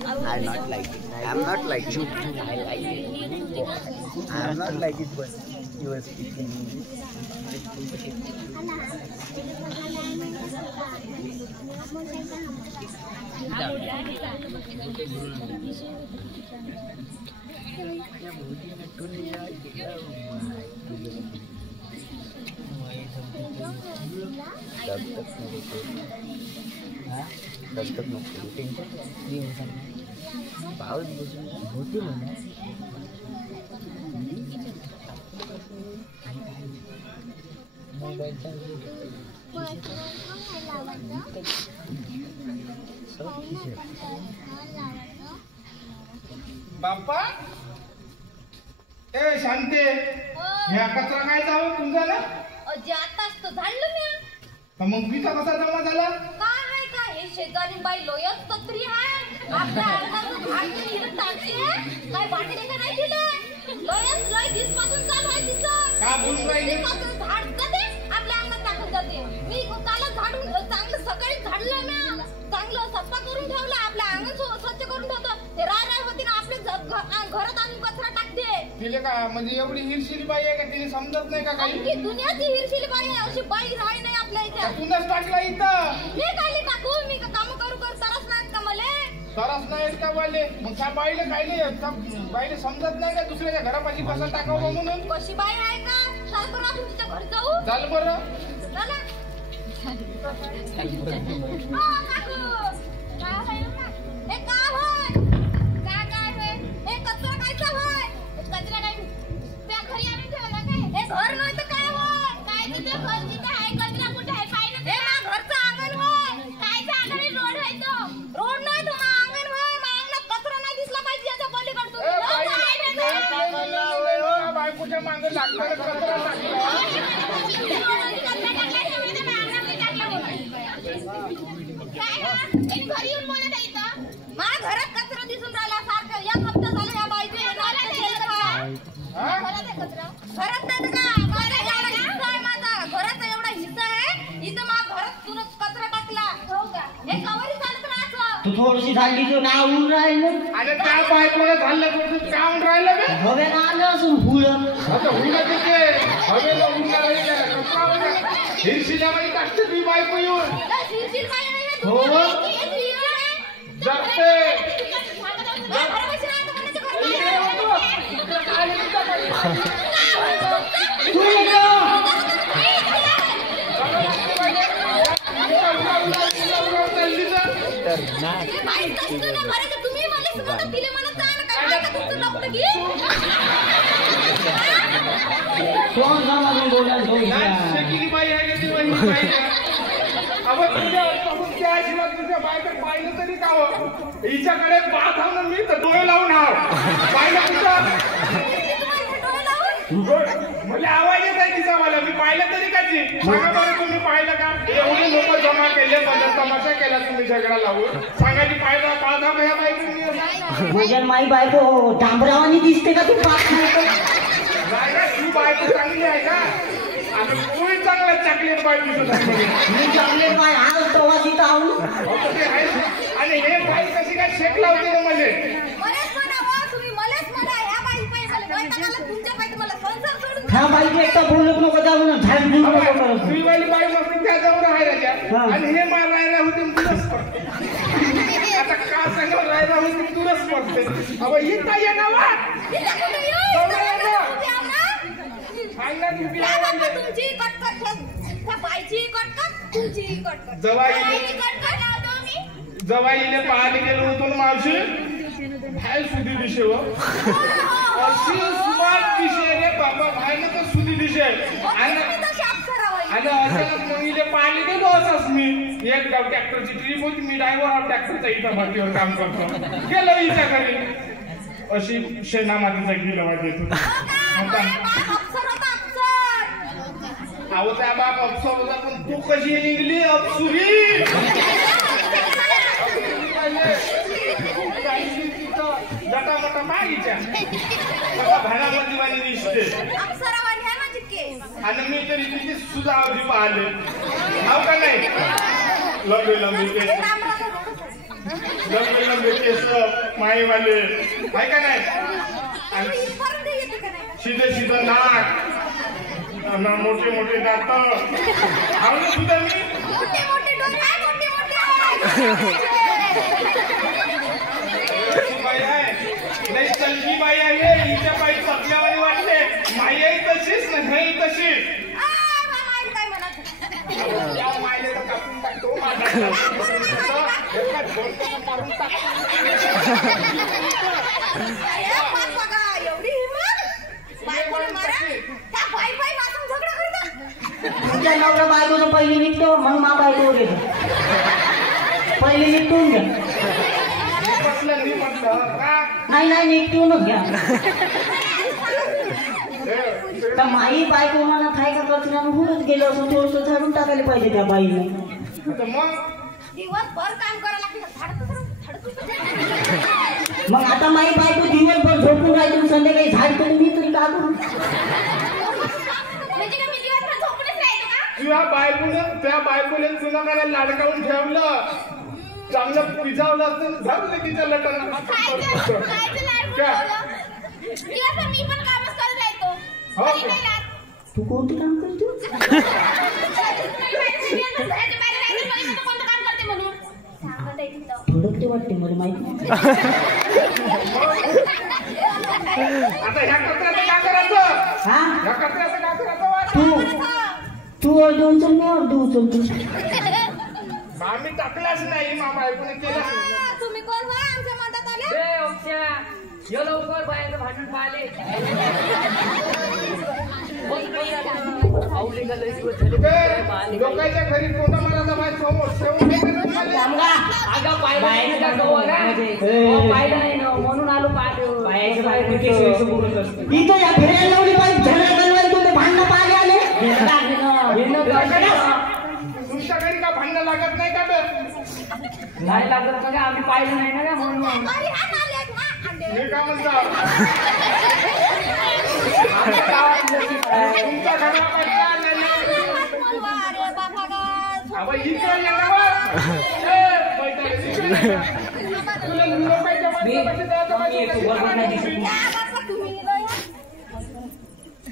I not like it. I am not like you. I like it. I am not like it, but you are speaking English. Dastak नको tension पाऊस बसून होते म्हणा मोबाईलचा बाप्पा ए शांते ह्या कचरा काय जावं तुमचा ना आताच तर झाडलं मी मग पिता कसा जमा झाला काय आहे का हे शेजारी बाई लोयच तत्री आहे आपल्या अर्धाचं झाड हिरत टाकते काय वाटले का नाही दिले लोयच लय दिस पासून चालू आहे तिचं का बोलून राहिली पासून झाड जाते आपल्या अंगात टाकून जाते मी काल झाडून चांगलं सकाळी झाडलं ना चांगलं सप्पा करून ठेवलं आपल्या अंगण स्वच्छ करून ठेवतो ते राय होती ना आपल्या घरात आणून कचरा टाकते तिले का म्हणजे एवढी हिरशिली बाई आहे का तिने समजत नाही का काही की दुनियाची हिरशिली बाई आहे अशी बाई राही नाही आपल्या इथे तूनच टाकला इथं मी काय टाकू मी काम करू तरच नाहीत का मले सरस नाही का बाईले मग त्या बाईले कायले बाईले समजत नाही का दुसऱ्याच्या घरापाशी कसं टाकावं म्हणून कशी बाई आहे का चाल बरं आपण तिच्या घरी जाऊ चाल बरं चला काकू काय होय हे काय होय काय होय हे कचरा कायचा होय कचरा काय त्या घरी आणून ठेवला काय हे घर नाही तर काय होय काय तिथे घर जिथे आहे कचरा कुठे आहे पाहिलं हे मा घरचं अंगण होय कायचं अंगण रोड आहे तो रोड नाही तो मा अंगण होय मा अंगणात कचरा नाही दिसला पाहिजे याच्या पलीकडे तू बायकोच्या मागे लागणार कचरा घरात कचरा दिसून राहिला सारखं या हप्ता झाला या बाईचे घरात नाही का माझा घराचा एवढा हिस्सा आहे इथं माझ्या घरात तुला कचरा टाकला हो का हे कवरी चालत राहायचं तू थोडीशी झाली तो नाव उडून राहिलं आणि त्या बायकोला झालं तर काम राहिलं का हवे ना आलं असून फुलं आता हुंडा तिथे हवेला हुंडा हिरशिल्या बाई टाकते ती बायको येऊन हो जाते बाई आहे तुझ्या बायकडे पाहिलं तरी का हिच्याकडे पाहत हा ना मी तर डोळे लावून हाव पाहिलं तुझं म्हणजे आवाज येत आहे तिचा मला मी पाहिलं तरी का ती सांगा बरं तुम्ही पाहिलं का एवढे लोक जमा केले बदल तमाशा केला तुम्ही झगडा लावून सांगायची पाहिलं पाहत हा ह्या बायको माई बायको डांबरावानी दिसते का तू पाहत तू बायको चांगली आहे का आणि तुम्ही चांगला चॉकलेट बाय दिसत मी चॉकलेट बाय आज तवा तिथं आऊ आणि हे बाई कशी काय शेक लावते ना मला ह्या बाईचे एकटा बोलत नको जाऊ ना झाड देऊ नको करत तुम्ही बाई मस्त त्या जाऊन राहायला आणि हे मार राहायला होते तुलाच पडते आता का सांगा राहायला होते तुलाच पडते अहो ही काय आहे ना जवाईले पाहायला गेलो होतो ना मावशी बाहेर सुधी दिशे अशी सुमार दिशे रे बाबा बाहेर तर सुधी दिशे आणि मग पाहिली गेलो असंच मी एक ट्रॅक्टरची ट्रीप होती मी ड्रायव्हर ट्रॅक्टरचा इथं भरतीवर काम करतो गेलो हिच्या घरी अशी शेणा मातीचा गेलो वाटेत अहो त्या बाप अप्सर होता पण तू कशी निघली अप्सुरी जटामटा मागीच्या भाड्यामध्ये दिसते आणि मी तरी तिथे सुद्धा आवडी पाहिले नाव का नाही लंबे लंबे केस माईवाले आहे का नाही सीधे सीधं नाक मोठे मोठे दात आवडलं सुद्धा मी बाई आहे नाही चलगी बाई आहे हिच्या बाई सपल्यावानी वाटते माई आहे तशीच नाही तशीच मायले तर कापून टाकतो तुमच्या नवरा बायकोचं पहिले निघतो मग मा बायको घेतो पहिले निघतून घ्या नाही नाही निघतूनच घ्या तर माई बायको मला काय का कचऱ्यानं होऊनच गेलो असं थोडंसं झाडून टाकायला पाहिजे त्या बाईने दिवसभर काम करायला मग आता माई बायको दिवसभर झोपून राहायचं संध्याकाळी झाड करून मी तरी का करू तुझ्या बायकोनं त्या बायकोने तुला मला लाडकावून ठेवलं चांगलं पिजावलं असतं झालं तिच्या लटणं तू कोणतं काम करतो थोडं ते वाटते मला माहिती आता ह्या कचऱ्याचं काय करायचं हा ह्या कचऱ्याचं काय करायचं तू अर्ध उचल मी अर्ध उचलतो आम्ही टाकलाच नाही मा बायकोने केलं तुम्ही कोण व्हा आमच्या मदत आले लवकर बाहेर भांडण पाहिले लोकांच्या घरी कोणता मला बाय समोर पाहिलं नाही ना म्हणून आलो इथं या फिरायला लावली पाहिजे झगडा बनवायला तुम्ही भांडणं पाहिले आले तुमच्या घरी का भांडणं लागत नाही का नाही लागत बघा आम्ही पाहिलं नाही ना का म्हणून हे का म्हणता तुमच्या घरापासून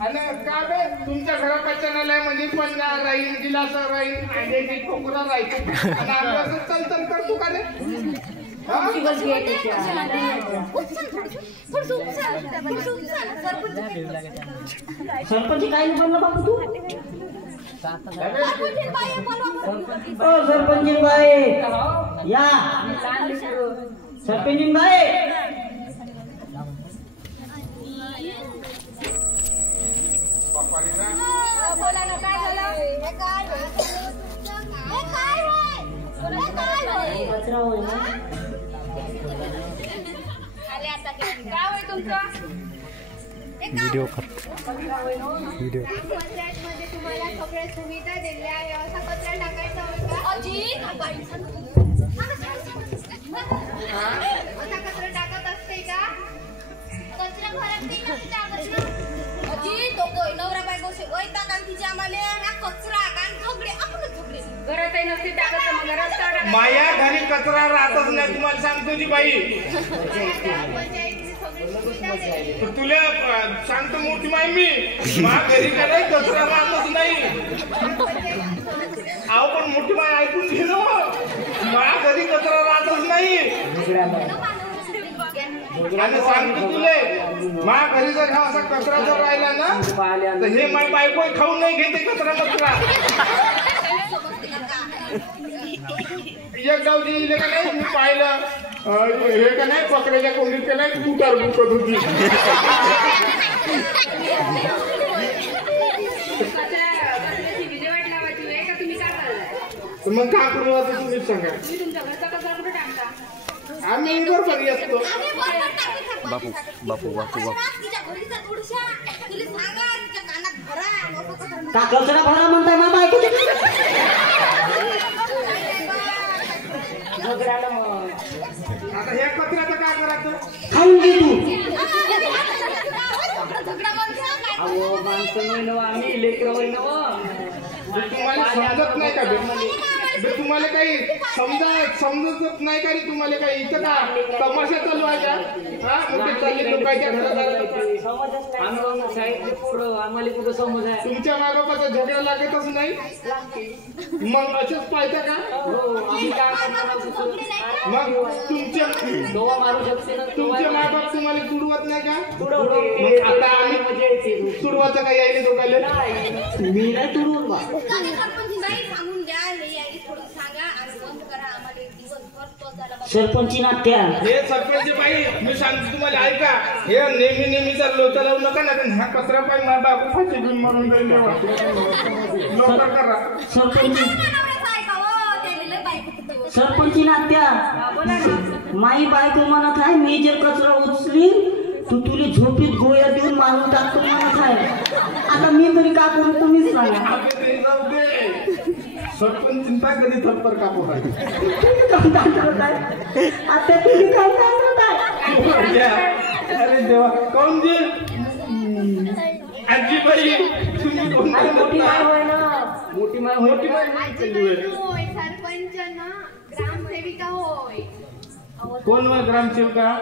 आणि का बे तुमच्या घरापासून म्हणजे पन्ना राहील गिलास राहील अंड्याची ठोकरा राहील आणि आम्ही असं चल करतो का रे सरपंच काय बोलला बापू तू सरपंच बाई या सरपंच बाई बोला ना काय झालं आले आता काय होय तुमचं व्हिडिओ व्हिडिओ पंचायतमध्ये तुम्हाला सगळ्या सुविधा दिल्या आहे असा कचरा टाकायचा होता असा कचरा टाकत असते का कचरा घरात अजी दोघं नवरा बायको वैता कान तिच्या आम्हाला हा कचरा कान झगडे आपण झगडे घरातही नसते टाकत मग रस्त्यावर माया घरी कचरा राहतच नाही तुम्हाला सांगतो जी बाई तुला सांगतो मोठी माय मी मा घरी का नाही कचरा राहतच नाही आहो पण मोठी माय ऐकून घे ना मा घरी कचरा राहतच नाही आणि सांगतो तुले मा घरी जर हा असा कचरा जर राहिला ना तर हे माय बायको खाऊन नाही घेते कचरा एक गावची इले का नाही मी पाहिलं हे का नाही पकडायच्या कोंडीत का नाही कुटार बुकत होती मग का करू आता तुम्हीच सांगा आम्ही बरोबर असतो बापू बापू बापू बापू का कचरा भरा म्हणताय मा बायको आता हे कचऱ्याचं काय करायचं खाऊन घे तू माणसं नाही नव आम्ही लेकरं होय नव तुम्हाला समजत नाही का तुम्हाला काही समजत नाही का रे तुम्हाला काही इथं का तमाशा चालू आहे हा मग ते चालले लोकांच्या घरात आले. समजच नाही. आम्हाला साईडचे पोरं आम्हाला कुठं समज आहे. तुमच्या मायबापाचा झगडा लागतच नाही मग असंच पाहता का? हो आम्ही काय करणार कुठं? मग तुमच्या दोवा मारू शकते ना. तुमचे मायबाप तुम्हाला तुडवत नाही का? तुडवते. मग आता आम्ही मजा येते. तुडवायचं काय यायले दोघाले? मी नाही तुडवून बा सांगून द्या हे यायला थोडं सांगा आणि बंद करा आम्हाला दिवसभर तो झाला बघा. सरपंची नात्या हे सरपंच बाई मी सांगतो तुम्हाला ऐका हे नेहमी जर लोचा लावू नका ना तर हा कचरा पाय माझ्या बाबू फाशी घेऊन मारून जाईल लवकर करा. सरपंची नवऱ्याचं ऐकावं, त्याला लय बायको किती. सरपंची नात्या माई बायको म्हणत आहे मी जर कचरा उचली तू तुला झोपीत गोळ्या देऊन मारून टाकतो म्हणत आहे. आता मी तरी का करू तुम्हीच सांगा. अगं ते जाऊ दे. सरपंच चिंता कधी थप्पर कापू काय काम काय करत आहे आता तुम्ही काम काय करत आहे. अरे देवा कोण जी आजी बाई तुम्ही कोण अरे मोठी माय होय ना. मोठी माय होय. मोठी बाई होय सरपंच ना ग्रामसेविका होय. कोण होय ग्रामसेवका?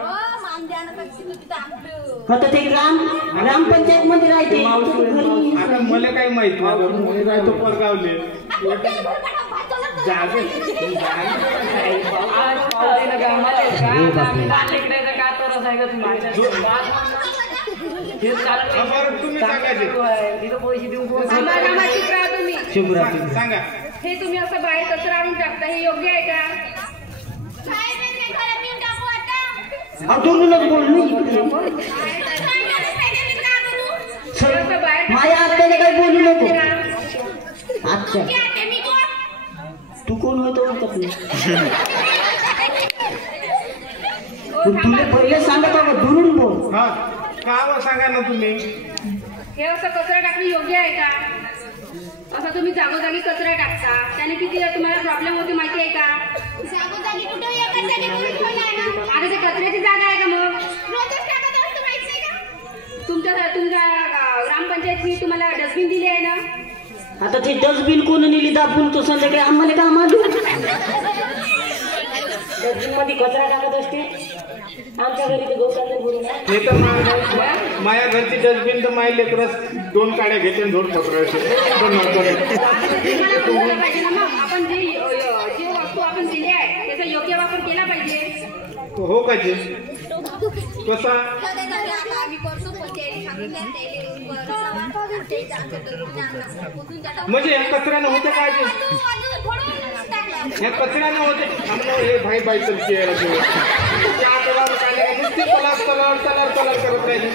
मानद्यानं कशी तिथं आपलं आता ते ग्रामपंचायत मध्ये राहते आता मला काय माहित नाही राहतो परगावले जागे आज पावले ना का आम्हाला का आम्ही नाशिकला का तरच आहे का तुम्ही? हे चालत बरं तुम्ही सांगायचे तिथं पैसे देऊन कोण समाजामाचित राहा तुम्ही. सांगा हे तुम्ही असं बाहेर कचरा आणून टाकता हे योग्य आहे का? काय रे ते घरात येऊन टाकू आता. अजूनच बोल मी माझ्या आत्याने काही बोलू नको. आत्या तू कोण होतो ओळखत नाही. तुला पहिले सांगत होता दुरून बोल. हा का सांगा ना तुम्ही. हे असं कचरा टाकणं योग्य आहे का? असं तुम्ही जागोजागी कचरा टाकता त्याने किती तुम्हाला प्रॉब्लेम होते माहिती आहे का? जागोजागी कुठे एकाच जागी कोणी ठेवलं आहे ना? आता ते कचऱ्याची जागा आहे का मग? रोजच टाकत असतं माहिती नाही का? तुमच्या ग्रामपंचायतनी तुम्हाला डस्टबिन दिली आहे ना? आता ते डस्टबिन कोण नेली दाबून तो संध्याकाळी आम्हाला का आम्हाला डस्टबिन मध्ये कचरा टाकत असते. आमच्या घरी ते गौशाला भरून आहे. हे तर माझ्या घरची डस्टबिन तर माझ्या लेकरच 2 काड्या घेते आणि झोड पकडायचे पाहिजे ना मग आपण जे वस्तू आपण दिली आहे त्याचा योग्य वापर केला पाहिजे. हो का जी कसा म्हणजे या कचऱ्यानं होते काय ते या कचऱ्यानं होते हे भाई बाई चलती आहे नुसती कलर करत राहिली.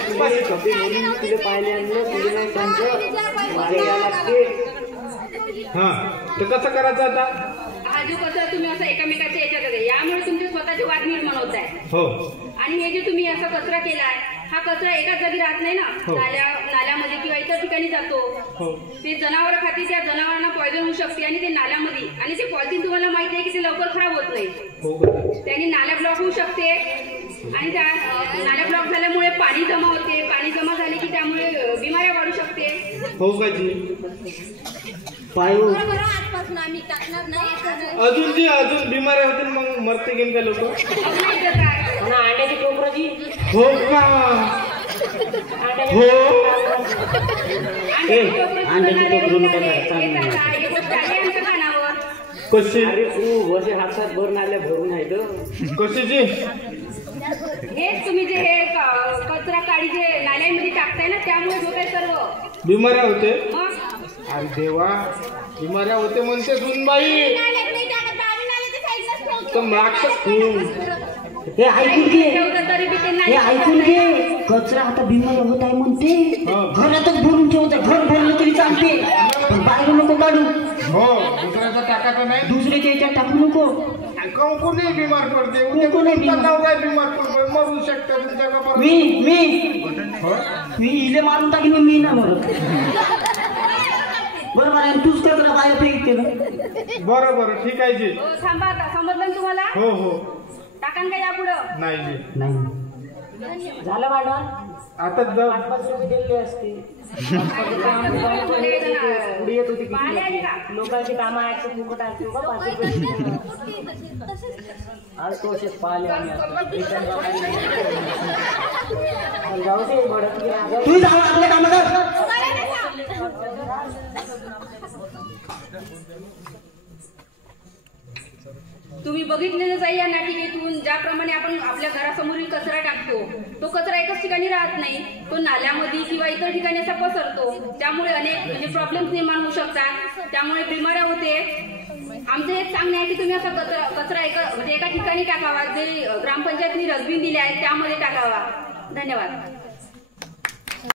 तिथे पाहिले आणलं तुझे नाही सांगतं माझ्या या लागते. हा तर कसं करायचं आता? हा जो कचरा तुम्ही असं एकमेकाच्या याच्यात यामुळे तुमचे स्वतःचे वाद निर्माण होत आहे. हो आणि हे जे तुम्ही असा कचरा केलाय हा कचरा एकाच जागी राहत नाही ना. नाल्यामध्ये किंवा इतर ठिकाणी जातो. ते जनावर खाते त्या जनावरांना पॉयझन होऊ शकते आणि ते नाल्यामध्ये आणि ते पॉलिथिन तुम्हाला माहिती आहे की ते लवकर खराब होत नाही. त्यांनी नाल्या ब्लॉक होऊ शकते आणि त्या नाल्या ब्लॉक झाल्यामुळे पाणी जमा होते. पाणी जमा झाले की त्यामुळे बिमाऱ्या वाढू शकते. हो का जी बरोबर आजपासून आम्ही टाकणार नाही. अजून बिमाऱ्या होतील मग मरते गेम का लोक. अंड्याची टोकराची हो का हो कशी अरे तू वर्षे हातात भरून आल्या भरून आहे तर कशीची हेच तुम्ही जे हे कचरा काळी जे नाल्यांमध्ये टाकताय ना त्यामुळे होत आहे सर्व बिमाऱ्या होते. मग अरे देवा बिमाऱ्या होते म्हणते सुनबाई नाल्यात नाही टाकत आम्ही नाल्याच्या साईडलाच ठेवतो. तर मागचं हे ऐकून घे ठेवलं तरी बी ते हे नाही. ऐकून घे कचरा आता बिमार होत आहे म्हणते घरातच भरून ठेवते. घर भरलं तरी चालते पण बाहेर नको काढू. हो दुसऱ्याचा टाकायचं नाही. दुसऱ्याच्या याच्यात टाकू नको. कोणी बिमार पडते उद्या कोणी बिमार. नवरा बिमार पडतो मरू शकते तुमच्या का मी इले मारून टाकीन मी ना मरत. बरोबर आहे तूच कचरा बाहेर फेकते ना. बरं ठीक आहे जी. थांबा आता समजलं ना तुम्हाला? हो टाकान का यापुढं? नाही जी नाही झालं भांडण आता जर 5 रुपये दिले असते पुढे येत होती लोकांची कामं आहे फुकट आहे का 5 रुपये आणि तोच पाहिले जाऊ दे भडक तू जाऊ आपल्या कामाला तुम्ही बघितलेलं जाईल या नाटिकेतून ज्याप्रमाणे आपण आपल्या घरासमोरील कचरा टाकतो तो कचरा एकाच ठिकाणी राहत नाही, तो नाल्यामध्ये किंवा इतर ठिकाणी असा पसरतो. त्यामुळे अनेक प्रॉब्लेम्स निर्माण होऊ शकतात, त्यामुळे बिमाऱ्या होते. आमचं हेच सांगणे आहे की तुम्ही असा कचरा एका ठिकाणी टाकावा, जे ग्रामपंचायतनी डस्टबिन दिले आहेत त्यामध्ये टाकावा. धन्यवाद.